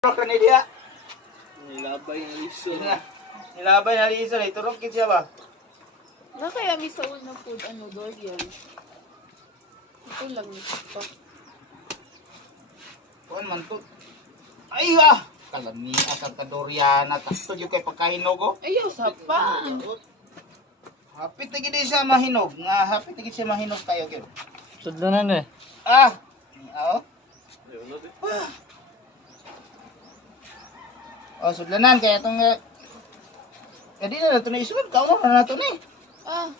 Kan dia. Nilabay na liso. Nilabay na liso na iturok kit siya ba? Na kaya may sa unang food ano durian. Ito lang ito. Kuan man to. Ay ah, kalami asal ka Doriana takto yung kay pagkahinog oh. Ayaw sa pa. Hapit na gid siya mahinog, nga hapit na gid siya mahinog kayo gyud. Sudlanan eh. Ah. Oo. Oh, sudlanan kaya itong kaya di na nato na isulod, kauno na nato ni. Ah.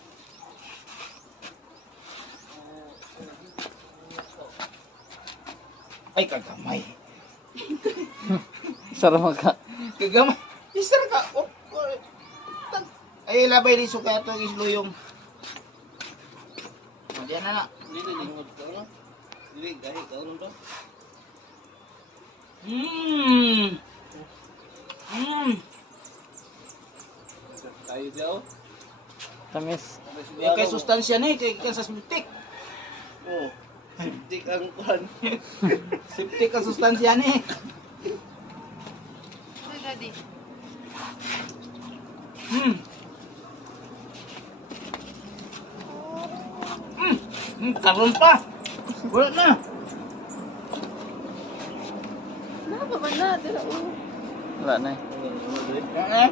Ay, kagamay. Sarap ka. Kagamay. Isar ka. Oh, ay, labay liso kaya ito isluyong. O, diyan na na. Dili lingod ka no. Dili gahi ka no to. Tayo daw. Tamis. Yung kay sustansya na kay sa septic. Oh. Siptik ang kuhan. Septic ang sustansya ni. Uy, daddy. Karon pa. Wala na. Napa man na dala. Wala na. Eh?